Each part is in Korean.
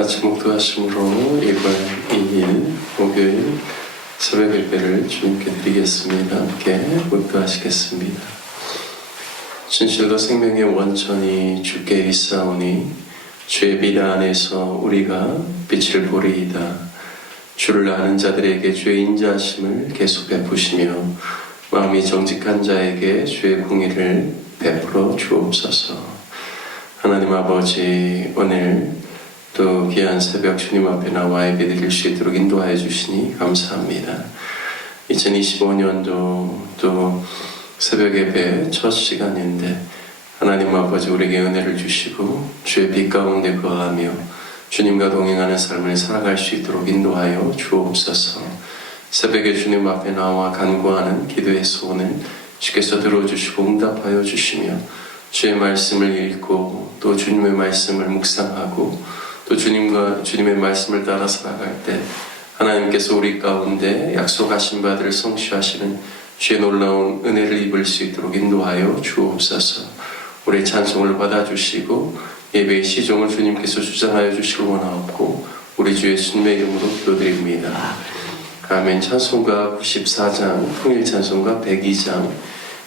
같이 묵도하심으로 이번 2일 목요일 새벽 예배를 주님께 드리겠습니다. 함께 묵도하시겠습니다. 진실로 생명의 원천이 주께 있사오니 주의 미라 안에서 우리가 빛을 보리이다. 주를 아는 자들에게 주의 인자하심을 계속 베푸시며 마음이 정직한 자에게 주의 공의를 베풀어 주옵소서. 하나님 아버지 오늘 또 귀한 새벽 주님 앞에 나와 예배 드릴 수 있도록 인도하여 주시니 감사합니다. 2025년도 또 새벽 예배 첫 시간인데 하나님 아버지 우리에게 은혜를 주시고 주의 빛 가운데 거하며 주님과 동행하는 삶을 살아갈 수 있도록 인도하여 주옵소서. 새벽에 주님 앞에 나와 간구하는 기도의 소원을 주께서 들어주시고 응답하여 주시며 주의 말씀을 읽고 또 주님의 말씀을 묵상하고 또 주님과 주님의 말씀을 따라 살아갈 때 하나님께서 우리 가운데 약속하신 바들을 성취하시는 주의 놀라운 은혜를 입을 수 있도록 인도하여 주옵소서. 우리 찬송을 받아주시고 예배의 시종을 주님께서 주장하여 주시길 원하옵고 우리 주 예수님의 이름으로 기도드립니다. 아멘 찬송가 94장 통일 찬송가 102장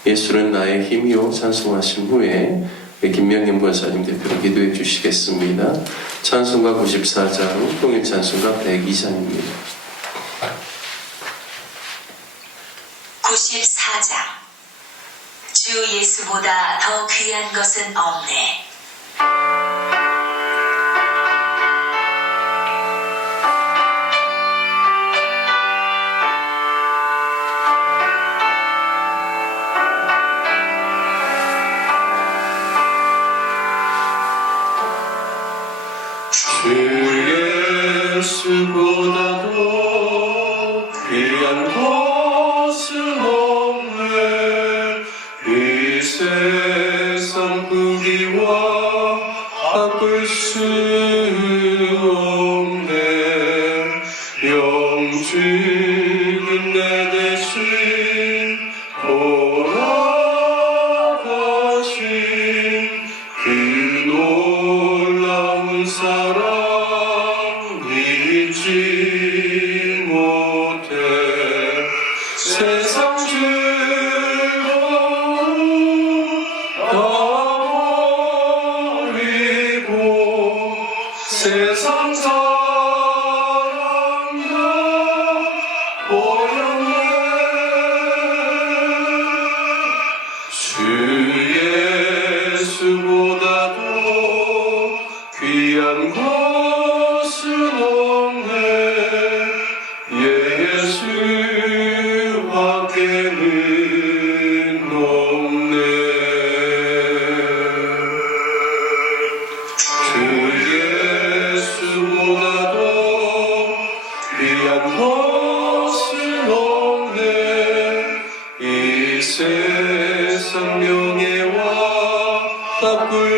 예수는 나의 힘이요 찬송하신 후에 김명림 권사님 대표로 기도해 주시겠습니다. 찬송가 94장 통일 찬송가 102장입니다. 94장 주 예수보다 더 귀한 것은 없네. 주 예수보다도 귀한 것은 없네. 이 세상 부귀와 바꿀 수 없네. 영주는 내 대신 돌아가신 그 놀라운 사랑 명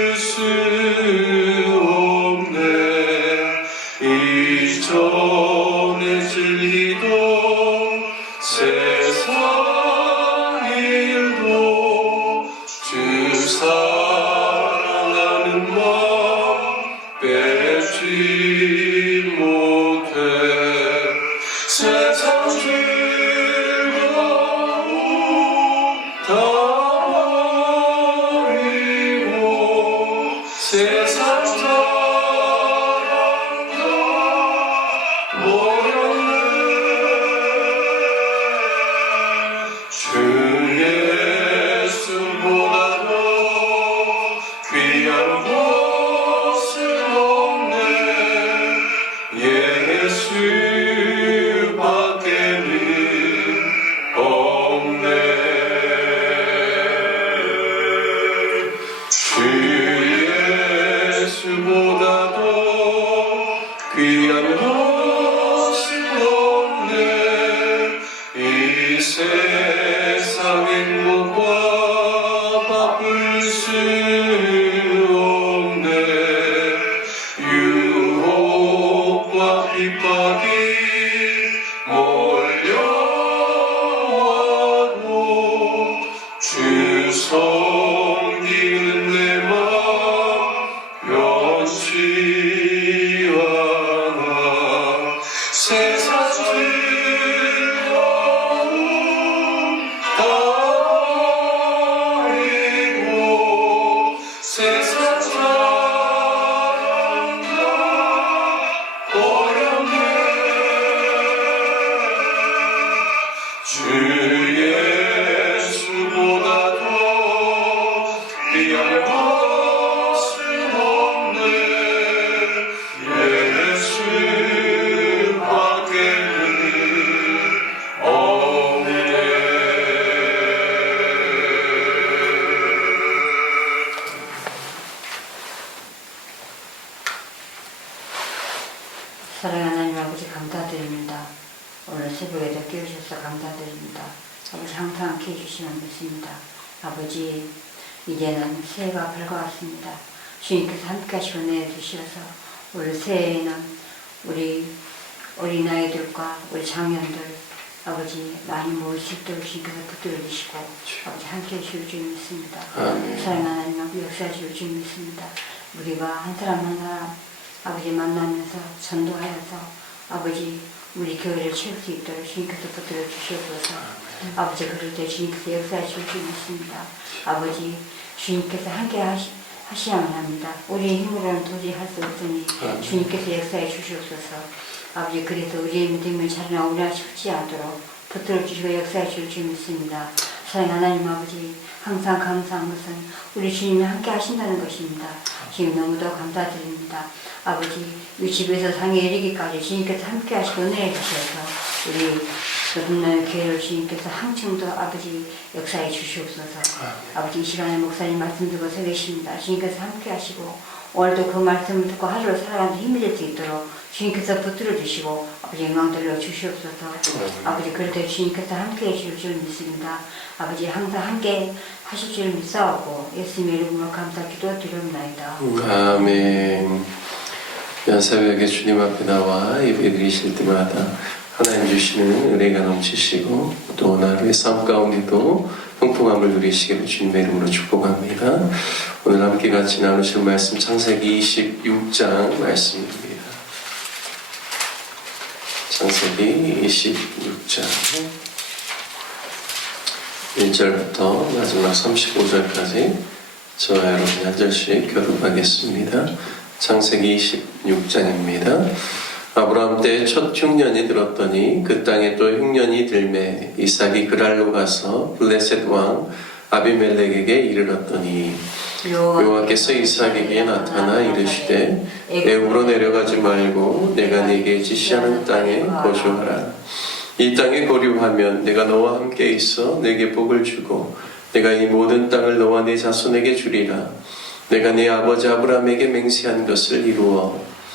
새벽에도 깨우셔서 감사드립니다. 아버지 항상 함께 해주시면 믿습니다. 아버지 이제는 새해가 밝아왔습니다. 주님께서 함께 하시고 내주셔서 올 새해에는 우리 어린아이들과 우리 장년들 아버지 많이 모일 수 있도록 주님께서 붙들어 주시고 아버지 함께 해주실 줄 믿습니다. 사랑하는 하나님 역사해 주실 줄 믿습니다. 우리가 한 사람 한 사람 아버지 만나면서 전도하여서 아버지 우리 교회를 채울 수 있도록 주님께서 붙들어 주시옵소서 아버지 그럴 때 주님께서 역사해 주실 줄 믿습니다. 아버지 주님께서 함께 하시, 하셔야만 합니다. 우리의 힘으로는 도저히 할 수 없으니. 주님께서 역사해 주시옵소서 아버지 그래서 우리의 믿음을 우리가 쉽지 않도록 붙들어 주시고 역사해 주실 줄 믿습니다. 사랑 하나님 아버지 항상 감사한 것은 우리 주님이 함께 하신다는 것입니다. 지금 너무도 감사드립니다. 아버지 이 집에서 상에 이르기까지 주님께서 함께 하시고 은혜해 주셔서 우리 거듭나는 교회를 주님께서 한층 더 아버지 역사해 주시옵소서 아버지 이 시간에 목사님 말씀 듣고 서 계십니다. 주님께서 함께 하시고 오늘도 그 말씀을 듣고 하루를 살아가는 힘이 될 수 있도록 주님께서 붙들어 주시고 아버지 영광 돌려 주시옵소서 아버지 때 주님께서 함께 해주실 줄 믿습니다. 아버지 항상 함께 하실 줄 믿사오고 예수님의 이름으로 감사 기도 드립니다. 아멘. 야 새벽에 주님 앞에 나와 예배 드리실 때마다 하나님 주시는 은혜가 넘치시고 또 오늘 하루의 삶 가운데도 평통함을 누리시기를 주님의 이름으로 축복합니다. 오늘 함께 같이 나누실 말씀 창세기 26장 말씀입니다. 창세기 26장 1절부터 마지막 35절까지 저와 여러분 한 절씩 교독하겠습니다. 창세기 26장입니다. 아브라함 때 첫 흉년이 들었더니 그 땅에 또 흉년이 들매 이삭이 그랄로 가서 블레셋 왕 아비멜렉에게 이르렀더니 여호와께서 이삭에게 나타나 이르시되 애굽으로 내려가지 말고 내가 네게 지시하는 땅에 거주하라. 이 땅에 거류하면 내가 너와 함께 있어 내게 복을 주고 내가 이 모든 땅을 너와 네 자손에게 주리라. 내가 네 아버지 아브라함에게 맹세한 것을 이루어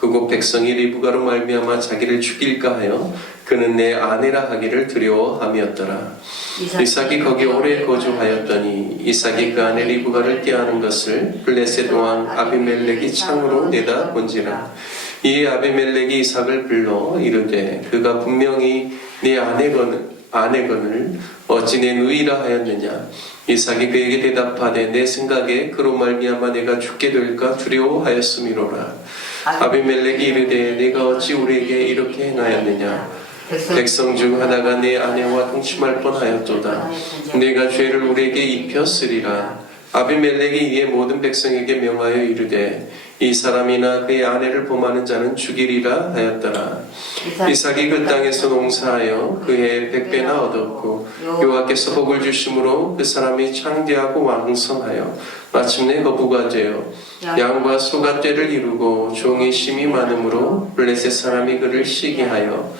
그곳 백성이 리브가로 말미암아 자기를 죽일까 하여 그는 내 아내라 하기를 두려워함이었더라. 이삭이 거기 오래 거주하였더니 이삭이 그 아내 리브가를 떼하는 것을 블레셋 왕 아비멜렉이 창으로 내다 본지라 이에 아비멜렉이 이삭을 불러 이르되 그가 분명히 네 아내건 아내건을 어찌 내 누이라 하였느냐 이삭이 그에게 대답하되 내 생각에 그로 말미암아 내가 죽게 될까 두려워하였음이로라 아비멜렉이 이르되 내가 어찌 우리에게 이렇게 행하였느냐 백성 중 하나가 내 아내와 동침할 뻔하였도다. 내가 죄를 우리에게 입혔으리라. 아비멜렉이 이에 모든 백성에게 명하여 이르되 이 사람이나 그의 아내를 범하는 자는 죽이리라 하였더라. 이삭이 그 땅에서 농사하여 그의 백배나 얻었고 여호와께서 복을 주심으로 그 사람이 창대하고 왕성하여 마침내 거부가 되어 양과 소가 떼를 이루고 종의 심이 많으므로 블레셋 사람이 그를 시기하여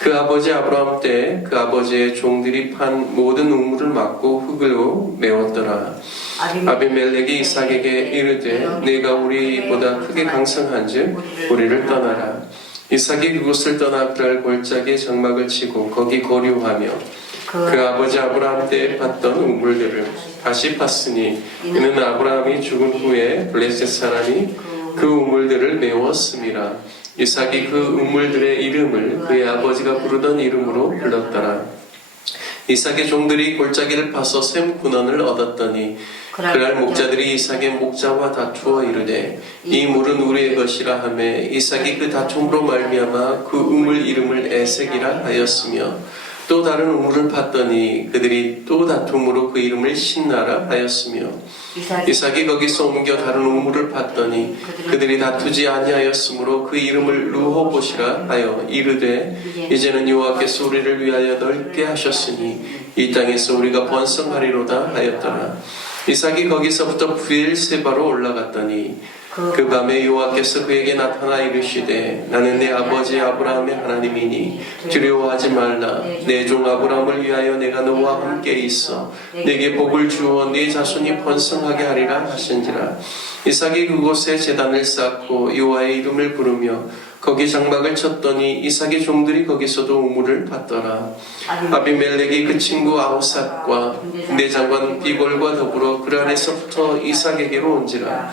그 아버지 아브라함 때 그 아버지의 종들이 판 모든 우물을 막고 흙으로 메웠더라. 아비멜렉이 이삭에게 이르되 내가 우리보다 크게 강성한즉 우리를 떠나라. 이삭이 그곳을 떠나 그랄 골짜기에 장막을 치고 거기 거류하며 그 아버지 아브라함 때 팠던 우물들을 다시 팠으니 이는 아브라함이 죽은 후에 블레셋 사람이 그 우물들을 메웠음이라. 이삭이 그 우물들의 이름을 그의 아버지가 부르던 이름으로 불렀더라. 이삭의 종들이 골짜기를 파서 샘 군원을 얻었더니 그날 목자들이 이삭의 목자와 다투어 이르되 이 물은 우리의 것이라 하매 이삭이 그 다툼으로 말미암아 그 우물 이름을 에색이라 하였으며 또 다른 우물을 팠더니 그들이 또 다툼으로 그 이름을 신나라 하였으며 이삭이 거기서 옮겨 다른 우물을 팠더니 그들이 다투지 아니하였으므로 그 이름을 루호봇이라 하여 이르되 이제는 여호와께서 우리를 위하여 넓게 하셨으니 이 땅에서 우리가 번성하리로다 하였더라. 이삭이 거기서부터 부엘세바로 올라갔더니 그 밤에 여호와께서 그에게 나타나 이르시되 나는 내 아버지 아브라함의 하나님이니 두려워하지 말라. 내 종 아브라함을 위하여 내가 너와 함께 있어. 내게 복을 주어 네 자손이 번성하게 하리라 하신지라. 이삭이 그곳에 제단을 쌓고 여호와의 이름을 부르며 거기 장막을 쳤더니 이삭의 종들이 거기서도 우물을 팠더라. 아비멜렉이 그 친구 아우삿과 내 장관 비골과 더불어 그 안에서부터 이삭에게로 온지라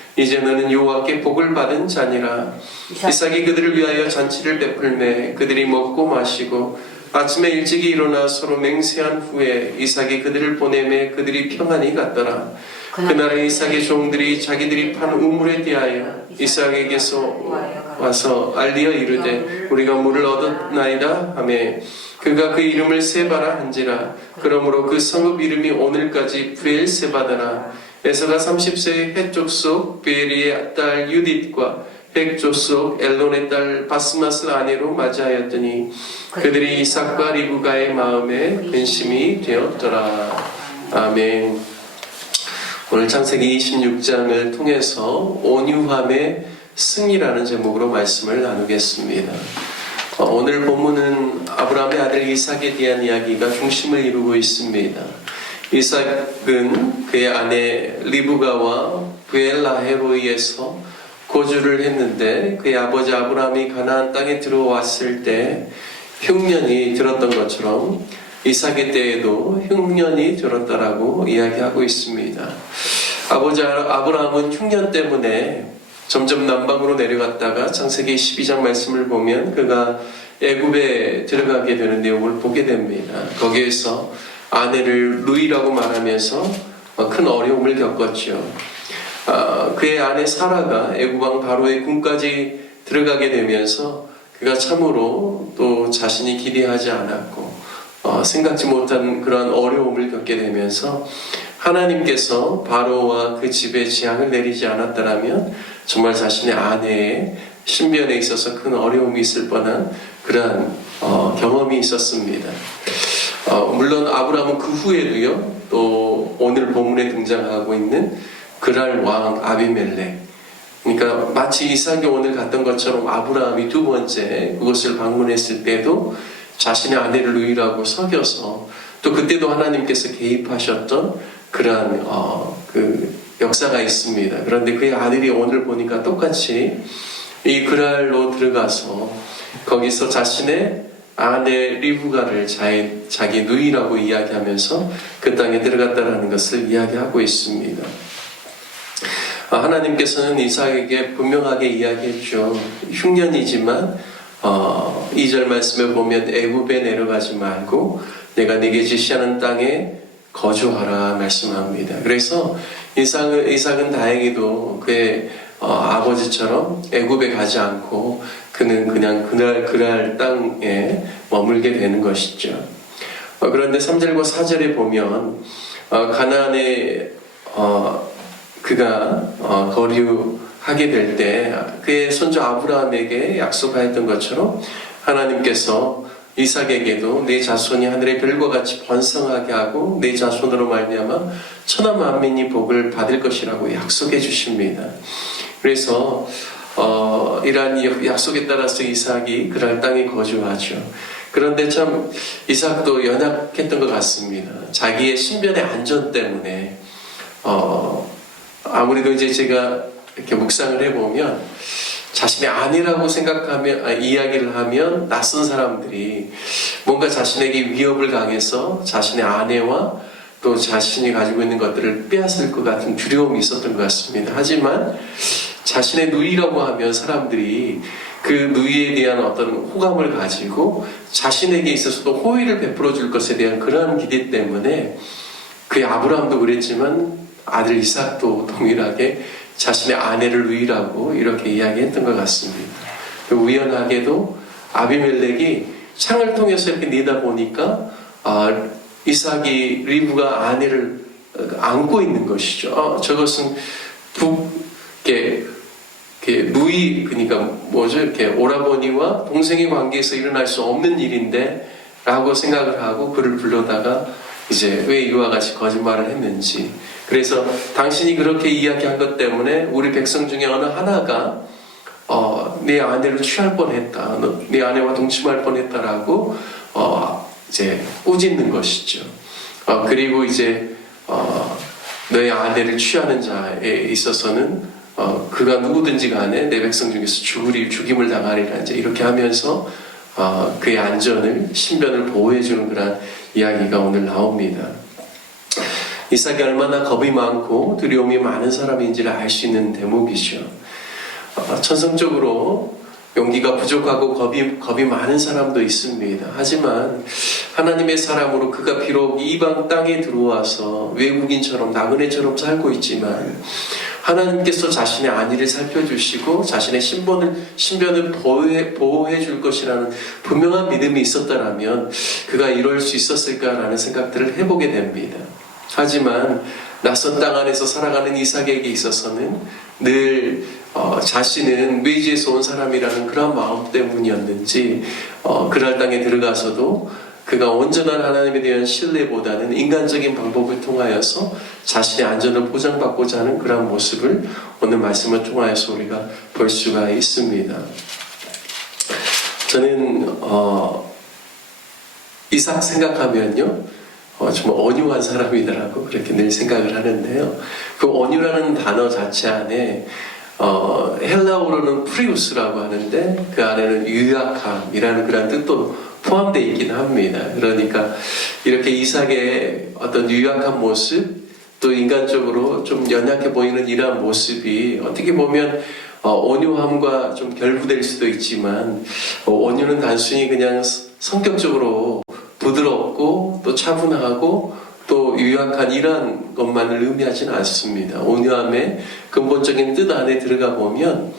이제 너는 여호와께 복을 받은 자니라. 이삭이 그들을 위하여 잔치를 베풀매 그들이 먹고 마시고 아침에 일찍이 일어나 서로 맹세한 후에 이삭이 그들을 보내매 그들이 평안히 갔더라. 그날에 이삭의 종들이 자기들이 판 우물에 대하여 이삭에게서 와서 알리어 이르되 우리가 물을 얻었나이다 하매 그가 그 이름을 세바라 한지라. 그러므로 그 성읍 이름이 오늘까지 부엘세바더라 에서가 30세의 헷족속 베리의 딸 유딧과 헷족속 엘론의 딸 바스마스 아내로 맞이하였더니 그들이 이삭과 리브가의 마음에 근심이 되었더라 아멘 오늘 창세기 26장을 통해서 온유함의 승이라는 제목으로 말씀을 나누겠습니다. 어, 오늘 본문은 아브라함의 아들 이삭에 대한 이야기가 중심을 이루고 있습니다. 이삭은 그의 아내 리브가와 부엘라헤로 의해서 거주를 했는데 그의 아버지 아브라함이 가나안 땅에 들어왔을 때 흉년이 들었던 것처럼 이삭의 때에도 흉년이 들었다라고 이야기하고 있습니다. 아버지 아브라함은 흉년 때문에 점점 남방으로 내려갔다가 창세기 12장 말씀을 보면 그가 애굽에 들어가게 되는 내용을 보게 됩니다. 거기에서 아내를 루이라고 말하면서 큰 어려움을 겪었죠. 아, 그의 아내 사라가 애굽왕 바로의 궁까지 들어가게 되면서 그가 참으로 또 자신이 기대하지 않았고 어, 생각지 못한 그런 어려움을 겪게 되면서 하나님께서 바로와 그 집에 재앙을 내리지 않았다면 정말 자신의 아내의 신변에 있어서 큰 어려움이 있을 뻔한 그러한 어, 경험이 있었습니다. 어, 물론 아브라함은 그 후에도요, 또 오늘 본문에 등장하고 있는 그랄 왕 아비멜렉. 그러니까 마치 이삭이 오늘 갔던 것처럼 아브라함이 두 번째 그것을 방문했을 때도 자신의 아내를 누이라고 속여서 또 그때도 하나님께서 개입하셨던 그러한 어, 그 역사가 있습니다. 그런데 그의 아들이 오늘 보니까 똑같이 이 그랄로 들어가서 거기서 자신의 아내 리브가를 자기, 자기 누이라고 이야기하면서 그 땅에 들어갔다라는 것을 이야기하고 있습니다. 아, 하나님께서는 이삭에게 분명하게 이야기했죠. 흉년이지만 어, 2절 말씀에 보면 애굽에 내려가지 말고 내가 네게 지시하는 땅에 거주하라 말씀합니다. 그래서 이삭은, 이삭은 다행히도 그의 어, 아버지처럼 애굽에 가지 않고 그는 그냥 그날 그날 땅에 머물게 되는 것이죠. 어, 그런데 3절과 4절에 보면 어, 가나안에 어, 그가 어, 거류하게 될 때 그의 손주 아브라함에게 약속하였던 것처럼 하나님께서 이삭에게도 내 자손이 하늘의 별과 같이 번성하게 하고 내 자손으로 말미암아 천하 만민이 복을 받을 것이라고 약속해 주십니다. 그래서 어, 이러한 약속에 따라서 이삭이 그랄 땅에 거주하죠. 그런데 참 이삭도 연약했던 것 같습니다. 자기의 신변의 안전 때문에 어, 아무래도 이제 제가 이렇게 묵상을 해보면 자신의 아내라고 생각하면 아, 이야기를 하면 낯선 사람들이 뭔가 자신에게 위협을 당해서 자신의 아내와 또 자신이 가지고 있는 것들을 빼앗을 것 같은 두려움이 있었던 것 같습니다. 하지만 자신의 누이라고 하면 사람들이 그 누이에 대한 어떤 호감을 가지고 자신에게 있어서도 호의를 베풀어 줄 것에 대한 그러한 기대 때문에 그 아브라함도 그랬지만 아들 이삭도 동일하게 자신의 아내를 누이라고 이렇게 이야기했던 것 같습니다. 우연하게도 아비멜렉이 창을 통해서 이렇게 내다보니까 아, 이삭이 리브가 아내를 안고 있는 것이죠. 어, 저것은 부, 이렇게, 이렇게 누이 그러니까 뭐죠? 이렇게 오라버니와 동생의 관계에서 일어날 수 없는 일인데라고 생각을 하고 그를 불러다가 이제 왜 이와 같이 거짓말을 했는지. 그래서 당신이 그렇게 이야기한 것 때문에 우리 백성 중에 어느 하나가 어, 내 아내를 취할 뻔했다. 너- 내 아내와 동침할 뻔했다라고 어, 이제 꾸짖는 것이죠. 어, 그리고 이제 어, 너의 아내를 취하는 자에 있어서는 어, 그가 누구든지 간에 내 백성 중에서 죽으리 죽임을 당하리라 이제 이렇게 하면서 어, 그의 안전을 신변을 보호해 주는 그런 이야기가 오늘 나옵니다. 이삭이 얼마나 겁이 많고 두려움이 많은 사람인지를 알 수 있는 대목이죠. 어, 천성적으로 용기가 부족하고 겁이, 겁이 많은 사람도 있습니다. 하지만 하나님의 사람으로 그가 비록 이방 땅에 들어와서 외국인처럼 나그네처럼 살고 있지만 하나님께서 자신의 안위를 살펴주시고 자신의 신분을, 신변을 보호해, 보호해 줄 것이라는 분명한 믿음이 있었다라면 그가 이럴 수 있었을까라는 생각들을 해보게 됩니다. 하지만 낯선 땅 안에서 살아가는 이삭에게 있어서는 늘 어, 자신은 외지에서 온 사람이라는 그런 마음 때문이었는지 어, 그랄 땅에 들어가서도 그가 온전한 하나님에 대한 신뢰보다는 인간적인 방법을 통하여서 자신의 안전을 보장받고자 하는 그런 모습을 오늘 말씀을 통하여서 우리가 볼 수가 있습니다. 저는 어, 이삭 생각하면요. 어, 정말 온유한 사람이더라고 그렇게 늘 생각을 하는데요. 그 온유라는 단어 자체 안에 어, 헬라어로는 프리우스라고 하는데 그 안에는 유약함이라는 그런 뜻도 포함되어 있긴 합니다. 그러니까 이렇게 이삭의 어떤 유약한 모습 또 인간적으로 좀 연약해 보이는 이러한 모습이 어떻게 보면 어, 온유함과 좀 결부될 수도 있지만 어, 온유는 단순히 그냥 성격적으로 부드럽고 또 차분하고 또 유약한 이러한 것만을 의미하지는 않습니다. 온유함의 근본적인 뜻 안에 들어가 보면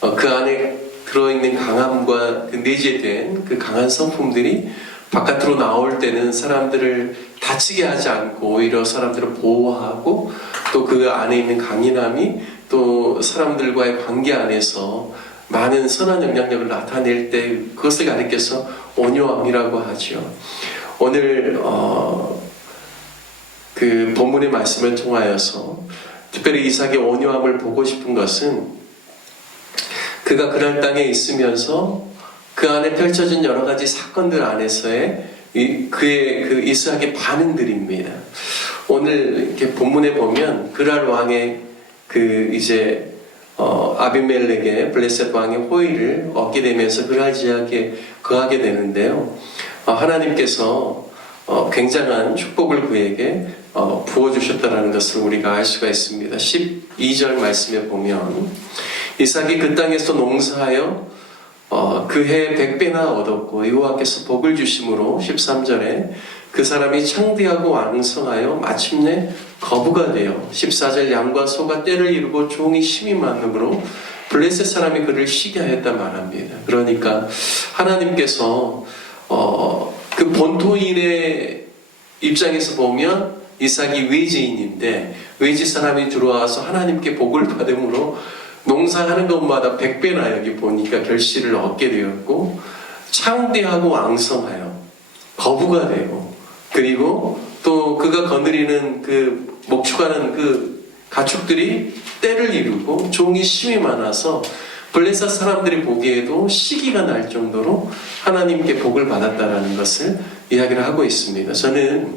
어, 그 안에 들어있는 강함과 그 내재된 그 강한 성품들이 바깥으로 나올 때는 사람들을 다치게 하지 않고 오히려 사람들을 보호하고 또 그 안에 있는 강인함이 또 사람들과의 관계 안에서 많은 선한 영향력을 나타낼 때 그것을 가리켜서 온유함이라고 하죠. 오늘 어, 그 본문의 말씀을 통하여서 특별히 이삭의 온유함을 보고 싶은 것은 그가 그랄 땅에 있으면서 그 안에 펼쳐진 여러 가지 사건들 안에서의 이- 그의 그 이삭의 반응들입니다. 오늘 이렇게 본문에 보면 그랄 왕의 그 이제 어, 아비멜렉의 블레셋 왕의 호의를 얻게 되면서 그랄 지역에 거하게 되는데요. 어, 하나님께서 어, 굉장한 축복을 그에게 어, 부어주셨다는 것을 우리가 알 수가 있습니다. 12절 말씀에 보면 이삭이 그 땅에서 농사하여 어, 그해 백배나 얻었고 여호와께서 복을 주심으로 13절에 그 사람이 창대하고 왕성하여 마침내 거부가 되어 14절 양과 소가 때를 이루고 종이 심이 많음으로 블레셋 사람이 그를 시게 하였다 말합니다. 그러니까 하나님께서 어, 그 본토인의 입장에서 보면 이삭이 외지인인데 외지 사람이 들어와서 하나님께 복을 받음으로 농사하는 것마다 백배나 여기 보니까 결실을 얻게 되었고 창대하고 왕성하여 거부가 되고 그리고 또 그가 거느리는 그 목축하는 그 가축들이 때를 이루고 종이 심이 많아서 블레셋 사람들이 보기에도 시기가 날 정도로 하나님께 복을 받았다라는 것을 이야기를 하고 있습니다. 저는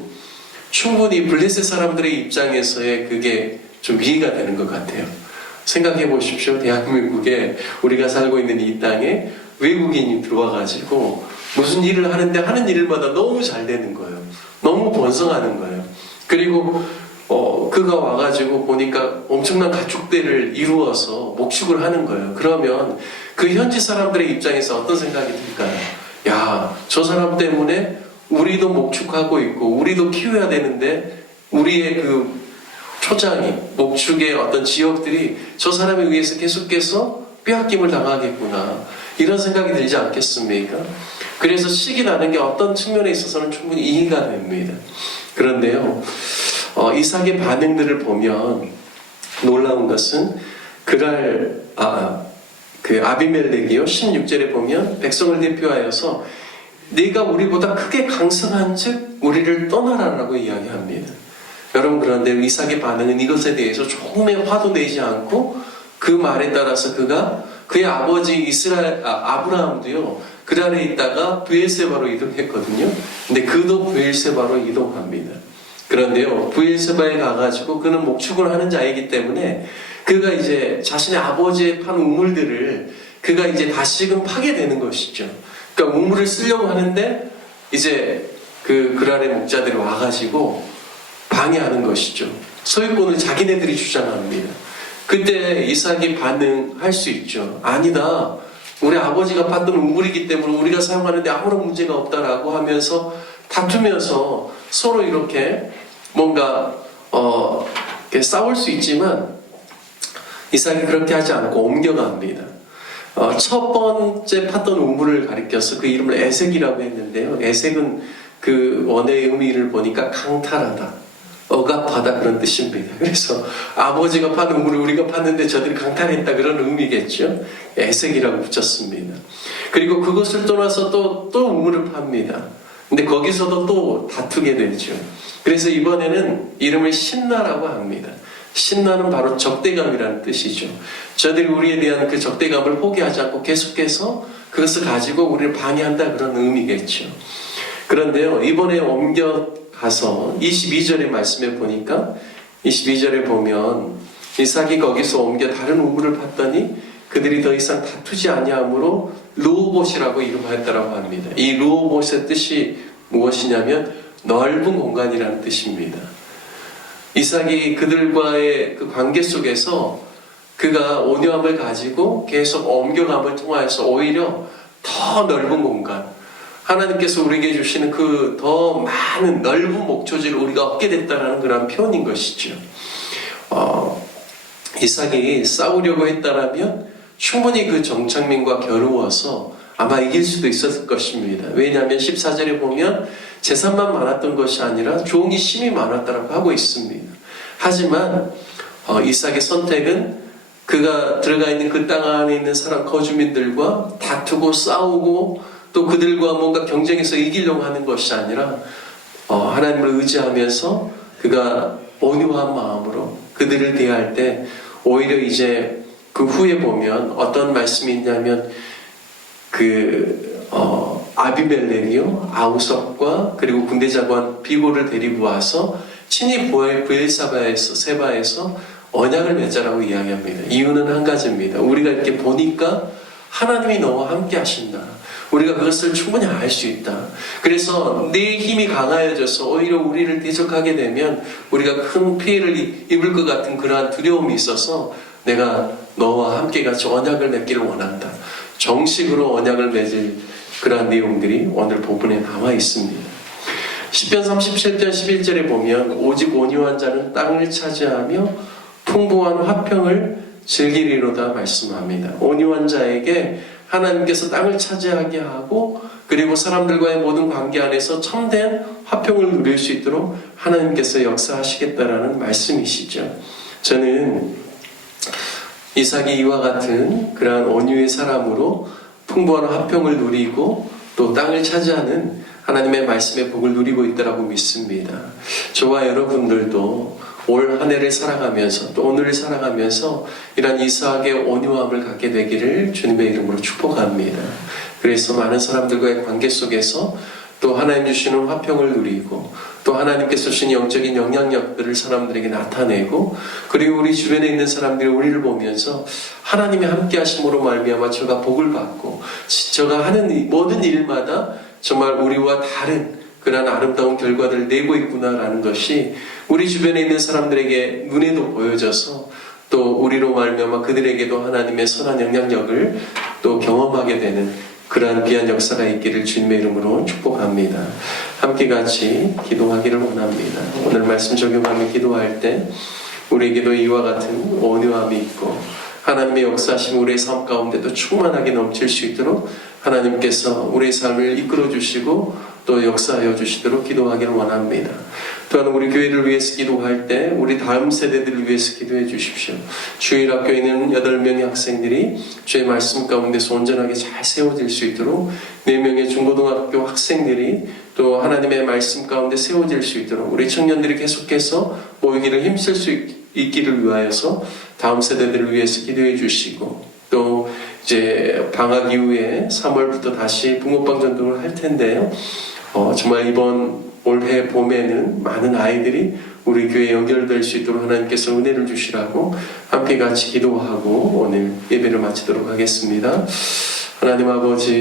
충분히 블레셋 사람들의 입장에서의 그게 좀 이해가 되는 것 같아요. 생각해 보십시오. 대한민국에 우리가 살고 있는 이 땅에 외국인이 들어와가지고 무슨 일을 하는데 하는 일마다 너무 잘 되는 거예요. 너무 번성하는 거예요. 그리고 어, 그가 와가지고 보니까 엄청난 가축대를 이루어서 목축을 하는 거예요. 그러면 그 현지 사람들의 입장에서 어떤 생각이 들까요? 야, 저 사람 때문에 우리도 목축하고 있고, 우리도 키워야 되는데, 우리의 그 초장이, 목축의 어떤 지역들이 저 사람에 의해서 계속해서 빼앗김을 당하겠구나. 이런 생각이 들지 않겠습니까? 그래서 나는 게 어떤 측면에 있어서는 충분히 이해가 됩니다. 그런데요, 어, 이삭의 반응들을 보면 놀라운 것은 그날 아, 그 아비멜렉이요 16절에 보면 백성을 대표하여서 네가 우리보다 크게 강성한 즉 우리를 떠나라라고 이야기합니다. 여러분 그런데 이삭의 반응은 이것에 대해서 조금의 화도 내지 않고 그 말에 따라서 그가 그의 아버지 이스라엘 아, 아브라함도요 그날에 있다가 부엘세바로 이동했거든요. 근데 그도 부엘세바로 이동합니다. 그런데요 부엘세바에 가가지고 그는 목축을 하는 자이기 때문에 그가 이제 자신의 아버지의 판 우물들을 그가 이제 다시금 파게 되는 것이죠. 그러니까 우물을 쓰려고 하는데 이제 그 그랄의 목자들이 와가지고 방해하는 것이죠. 소유권을 자기네들이 주장합니다. 그때 이삭이 반응할 수 있죠. 아니다. 우리 아버지가 팠던 우물이기 때문에 우리가 사용하는데 아무런 문제가 없다라고 하면서 다투면서 서로 이렇게 뭔가 어 이렇게 싸울 수 있지만 이삭이 그렇게 하지 않고 옮겨갑니다. 어, 첫 번째 팠던 우물을 가리켜서 그 이름을 에색이라고 했는데요. 에색은 그 원어의 의미를 보니까 강탈하다, 억압하다 그런 뜻입니다. 그래서 아버지가 판 우물을 우리가 팠는데 저들이 강탈했다 그런 의미겠죠. 에색이라고 붙였습니다. 그리고 그것을 떠나서 또, 또 우물을 팝니다. 근데 거기서도 또 다투게 되죠. 그래서 이번에는 이름을 신나라고 합니다. 신나는 바로 적대감이라는 뜻이죠. 저들이 우리에 대한 그 적대감을 포기하지 않고 계속해서 그것을 가지고 우리를 방해한다 그런 의미겠죠. 그런데요, 이번에 옮겨 가서 22절의 말씀에 보니까 22절에 보면 이삭이 거기서 옮겨 다른 우물을 팠더니 그들이 더 이상 다투지 아니하므로 루오봇이라고 이름하였다라고 합니다. 이 루오봇의 뜻이 무엇이냐면 넓은 공간이라는 뜻입니다. 이삭이 그들과의 그 관계 속에서 그가 온유함을 가지고 계속 옮겨감을 통하여서 오히려 더 넓은 공간, 하나님께서 우리에게 주시는 그 더 많은 넓은 목초지를 우리가 얻게 됐다는 그런 표현인 것이죠. 어, 이삭이 싸우려고 했다라면 충분히 그 정창민과 겨루어서 아마 이길 수도 있었을 것입니다. 왜냐하면 14절에 보면 재산만 많았던 것이 아니라 종이 심이 많았다라고 하고 있습니다. 하지만 어, 이삭의 선택은 그가 들어가 있는 그 땅 안에 있는 사람 거주민들과 다투고 싸우고 또 그들과 뭔가 경쟁해서 이기려고 하는 것이 아니라 어, 하나님을 의지하면서 그가 온유한 마음으로 그들을 대할 때 오히려 이제 그 후에 보면 어떤 말씀이 있냐면 그 어, 아비멜렉이요 아우석과 그리고 군대 장관 비고를 데리고 와서 친히 부엘 부엘사바에서 세바에서 언약을 맺자라고 이야기합니다. 이유는 한 가지입니다. 우리가 이렇게 보니까 하나님이 너와 함께 하신다. 우리가 그것을 충분히 알 수 있다. 그래서 내 힘이 강하여져서 오히려 우리를 대적하게 되면 우리가 큰 피해를 입을 것 같은 그러한 두려움이 있어서 내가 너와 함께 같이 언약을 맺기를 원한다. 정식으로 언약을 맺을 그러한 내용들이 오늘 본문에 나와 있습니다. 10편 37편 11절에 보면 오직 온유한 자는 땅을 차지하며 풍부한 화평을 즐기리로다 말씀합니다. 온유한 자에게 하나님께서 땅을 차지하게 하고 그리고 사람들과의 모든 관계 안에서 참된 화평을 누릴 수 있도록 하나님께서 역사하시겠다라는 말씀이시죠. 저는 이삭이 이와 같은 그러한 온유의 사람으로 풍부한 화평을 누리고 또 땅을 차지하는 하나님의 말씀의 복을 누리고 있다라고 믿습니다. 저와 여러분들도 올 한 해를 살아가면서 또 오늘을 살아가면서 이런 이삭의 온유함을 갖게 되기를 주님의 이름으로 축복합니다. 그래서 많은 사람들과의 관계 속에서 또 하나님 주시는 화평을 누리고 또 하나님께서 주신 영적인 영향력들을 사람들에게 나타내고 그리고 우리 주변에 있는 사람들이 우리를 보면서 하나님의 함께 하심으로 말미암아 저가 복을 받고 저가 하는 모든 일마다 정말 우리와 다른 그러한 아름다운 결과를 내고 있구나라는 것이 우리 주변에 있는 사람들에게 눈에도 보여져서 또 우리로 말미암아 그들에게도 하나님의 선한 영향력을 또 경험하게 되는 그러한 귀한 역사가 있기를 주님의 이름으로 축복합니다. 함께 같이 기도하기를 원합니다. 오늘 말씀 적용하며 기도할 때 우리에게도 이와 같은 온유함이 있고 하나님의 역사하심 우리의 삶 가운데도 충만하게 넘칠 수 있도록 하나님께서 우리의 삶을 이끌어 주시고 또 역사하여 주시도록 기도하기를 원합니다. 또한 우리 교회를 위해서 기도할 때 우리 다음 세대들을 위해서 기도해 주십시오. 주일 학교에 있는 8명의 학생들이 주의 말씀 가운데서 온전하게 잘 세워질 수 있도록 4명의 중고등학교 학생들이 또 하나님의 말씀 가운데 세워질 수 있도록 우리 청년들이 계속해서 모이기를 힘쓸 수 있- 있기를 위하여서 다음 세대들을 위해서 기도해 주시고 또 이제 방학 이후에 3월부터 다시 붕어빵 전도를 할 텐데요. 어, 정말 이번 올해 봄에는 많은 아이들이 우리 교회에 연결될 수 있도록 하나님께서 은혜를 주시라고 함께 같이 기도하고 오늘 예배를 마치도록 하겠습니다. 하나님 아버지